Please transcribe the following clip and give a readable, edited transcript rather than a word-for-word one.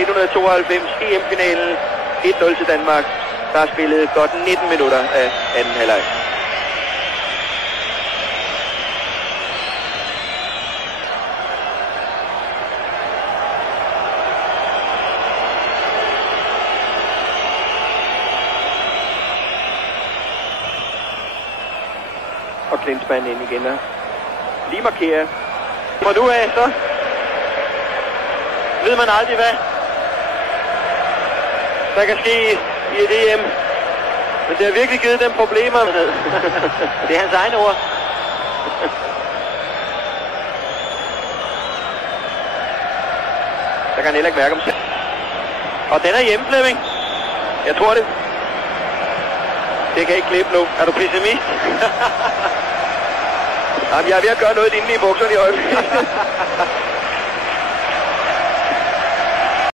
1992 EM-finalen 1-0 til Danmark. Der er spillet godt 19 minutter af anden halvleg. Og Klinsmann ind igen her. Lige markere. Fra nu af, så ved man aldrig, hvad der kan ske i et EM. Men det har virkelig givet dem problemer. Det er hans egne ord. Der kan han heller ikke mærke om sig. Og den er hjemme, Flemming. Jeg tror det. Det kan ikke klippe nu. Er du pessimist? Jamen, jeg er ved at gøre noget inde i bukserne i øjeblikket.